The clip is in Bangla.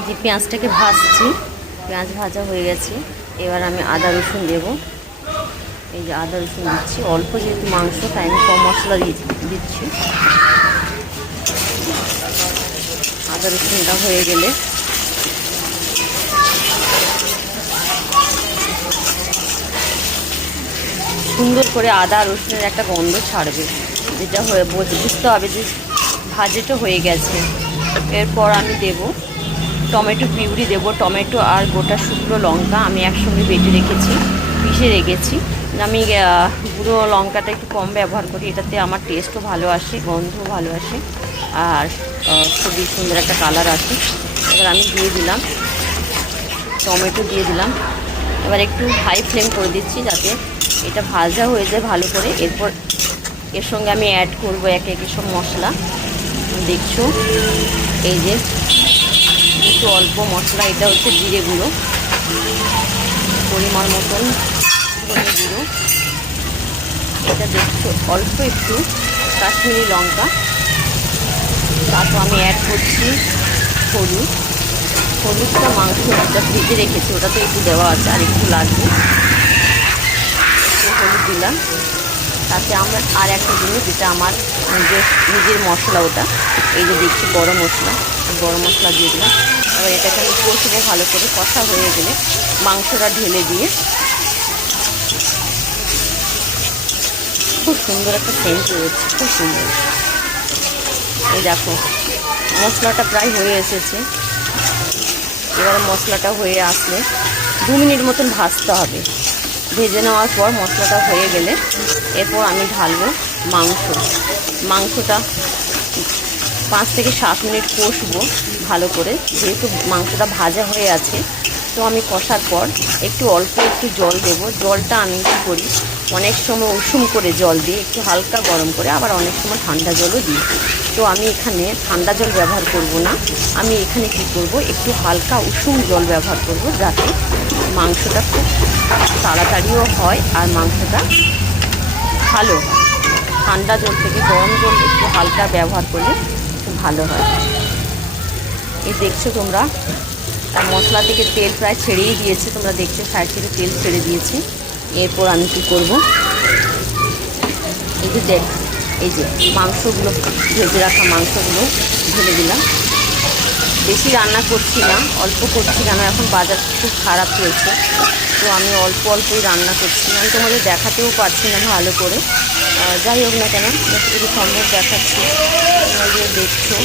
এই যে পেঁয়াজটাকে ভাজছি, পেঁয়াজ ভাজা হয়ে গেছে। এবার আমি আদা রসুন দেব। এই যে আদা রসুন দিচ্ছি, অল্প যেহেতু মাংস তাই আমি কম মশলা দিচ্ছি। আদা রসুনটা হয়ে গেলে সুন্দর করে আদা রসুনের একটা গন্ধ ছাড়বে, যেটা হয়ে বুঝতে হবে যে ভাজিটা হয়ে গেছে। এরপর আমি দেব টমেটো পিউরি দেব। টমেটো আর গোটা শুকনো লঙ্কা আমি একসঙ্গে বেটে রেখেছি, পিষে রেখেছি। আমি গুঁড়ো লঙ্কাটা একটু কম ব্যবহার করি, এটাতে আমার টেস্টও ভালো আসে, গন্ধও ভালো আসে, আর খুবই সুন্দর একটা কালার আসে। এবার আমি দিয়ে দিলাম টমেটো, দিয়ে দিলাম। এবার একটু হাই ফ্লেম করে দিচ্ছি যাতে এটা ভাজা হয়ে যায় ভালো করে। এরপর এর সঙ্গে আমি অ্যাড করব একে একে সব মশলা। দেখছো এই যে একটু অল্প মশলা, এটা হচ্ছে জিরে গুঁড়ো, পরিমাণ মতন ধনে গুঁড়ো, এটা দেখছো অল্প একটু কাশ্মীরি লঙ্কা, তারপর আমি অ্যাড করছি হলুদ। হলুদটা মাংস যেটা ভেজে রেখেছি ওটাতে একটু দেওয়া আছে, আর একটু লাগবে, হলুদ দিলাম। তাতে আমরা আর একটা জিনিস, যেটা আমার নিজের মশলা, ওটা এই যে দেখছি গরম মশলা দিয়ে দিলাম। এবার এটাকে আমি কষবো ভালো করে, কষা হয়ে গেলে মাংসটা ঢেলে দিয়ে খুব সুন্দর একটা সেন্ট রয়েছে, খুব সুন্দর। এই দেখো মশলাটা প্রায় হয়ে এসেছে। এবার মশলাটা হয়ে আসলে 2 মিনিট মতন ভাজতে হবে। ভেজে নেওয়ার পর মশলাটা হয়ে গেলে এরপর আমি ঢালবো মাংসটা 5 থেকে 7 মিনিট কষবো ভালো করে। যেহেতু মাংসটা ভাজা হয়ে আছে, তো আমি কষার পর অল্প একটু জল দেব। জলটা আমি কী করি, অনেক সময় উষুম করে জল দিই, একটু হালকা গরম করে, আবার অনেক সময় ঠান্ডা জলও দিই। তো আমি এখানে ঠান্ডা জল ব্যবহার করব না, আমি এখানে কি করব, একটু হালকা উষুম জল ব্যবহার করব, যাতে মাংসটা খুব তাড়াতাড়িও হয় আর মাংসটা ভালো হয়। ঠান্ডা জল থেকে গরম জল একটু হালকা ব্যবহার করলে খুব ভালো হয়। এই দেখছো তোমরা, মশলা থেকে তেল প্রায় ছেড়েই দিয়েছে, তোমরা দেখছো সাইড থেকে তেল ছেড়ে দিয়েছে। এরপর আমি কি করব, এই যে মাংসগুলো, ভেজে রাখা মাংসগুলো ঢেলে দিলাম। বেশি রান্না করছি না, অল্প করছি, কেন এখন বাজার খুব খারাপ চলছে, তো আমি অল্পই রান্না করছি। আমি তোমাদের দেখাতেও পারছি না ভালো করে, যাই হোক না কেন যতটুকু সম্ভব দেখাচ্ছি। তোমরা যে দেখছো